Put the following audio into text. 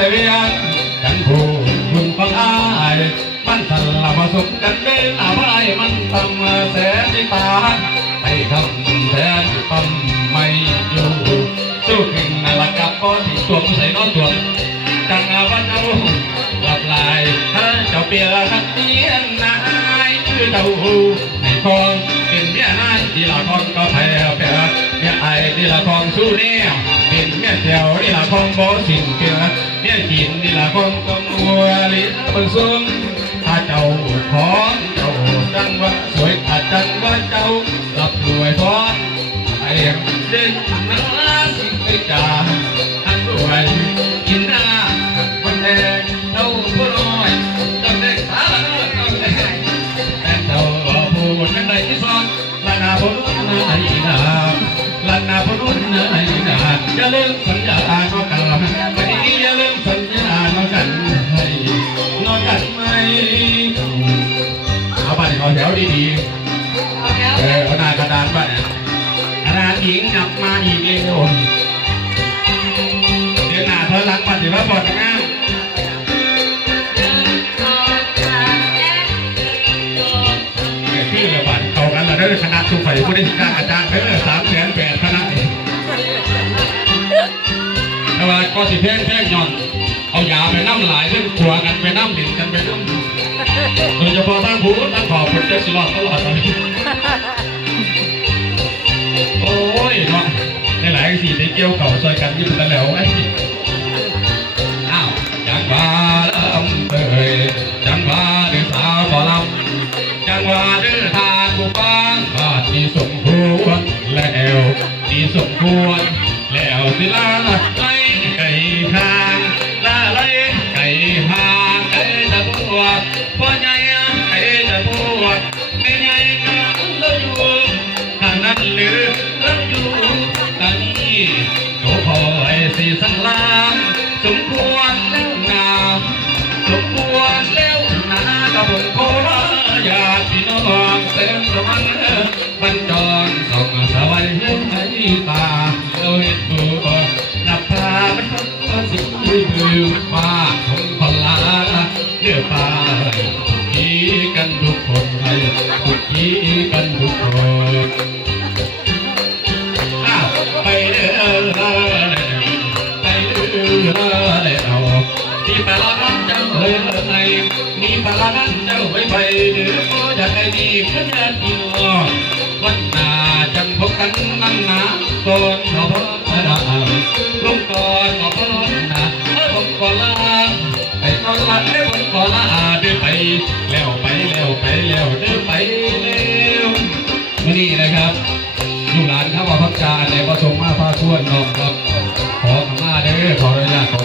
แต่เวียนกันผู้คุณฟังอายมันทันละผสมกันเดินอาภัยมันทำแสนที่ตาให้คำแทนปั๊มไม่อยู่สู้ขึ้นนั่นละกับก้อนที่สวมใส่น้องสวมจังอาวันเอาหลับลายถ้าเจ้าเปียขัดเตียนนายคือเจ้าในคลองเป็นเมียนายที่ละครก็แพ้เปียเมียไอที่ละครสู้แนวเป็นเมียแถวที่ละครบ่สิ่งเปียเมียกินที่ละครก็มัวลิ้นเบิ่งซุ่มถ้าเจ้าของเจ้าจังว่าสวยถ้าจังว่าเจ้าหลับรวยพรไอ้เด่นน้าสิ่งไปจ่าอันรวยกินหน้าคนแดงเท่าผู้น้อยจำได้ขาละน้อยจำได้แต่เจ้าผู้นั้นได้ที่สองลานาผู้นู้นไอ้นาลานาผู้นู้นไอ้นาอย่าลืมสัญญาน้องกันไม่อย่าลืมสัญญาน้องกันให้น้องกันไม่เอาไปเอาแถวดีๆเอาหน้ากระดานไปกระดานหญิงกลับมาอีกเร็วเดี๋ยวหน้าเธอหลังปัดเดี๋ยวมาปอดงานพี่ระบาดเก่ากันละเด้อคณะสุไฟผู้ได้จ้างอาจารย์เด้อ300,000คณะแต่ว่าก็สิแพงย่อนเอายาไปน้ำหลายเรื่องครัวกันไปน้ำดินกันไปน้ำโดยเฉพาะท่านผู้ท่านขอบคนจะสลอดตลอดเลยโอ้ยเนาะในหลายสิ่งที่เกี่ยวเก่าซอยกันที่เป็นแล้วไอ้อ้าวจังหวะลำเอ่ยจังหวะเดือดสาวบ่ลำจังหวะเดือดทางกูฟังบาดที่สมควรแล้วที่สมควรแล้วสิลาละไล่ไก่ทางลาไล่ไก่หางไก่ตะบัวพ่อใหญ่ไก่ตะบัวแม่ใหญ่ก็เราอยู่ทางนั้นหรือเราอยู่ทางนี้โอ้พ่อไอ้สีสันลามสมควรแล้วนาสมควรแล้วนากับผมโคราญาติพี่น้องเส้นประมันบรรจรส่องสวรรค์เห็นไอ้ตาเราเห็นบัวนับพามันพัดสิ่งที่มือฟ้าของพลาเลือฟ้าทุกทีกันทุกคนทุกทีกันทุกคนไปเด้อไปเด้อเราที่ปลาลันเจ้าเอ้ยมีปลาลันเจ้าไปเด้ออยากให้ดีเพื่อนพี่น้องวันหน้าจังพบกันนั่งนาก่อนขอพระดาลงก่อนขอพระนาผมขอลาไปนอนหลับแล้วผมขอลาเดินไปแล้วไปแล้วไปแล้วเดินไปแล้วนี่นะครับลูกหลานข้าว่าพักจานในประสงค์มาพาทวนน้องครับขอขมาเด้อขออนุญาตขอ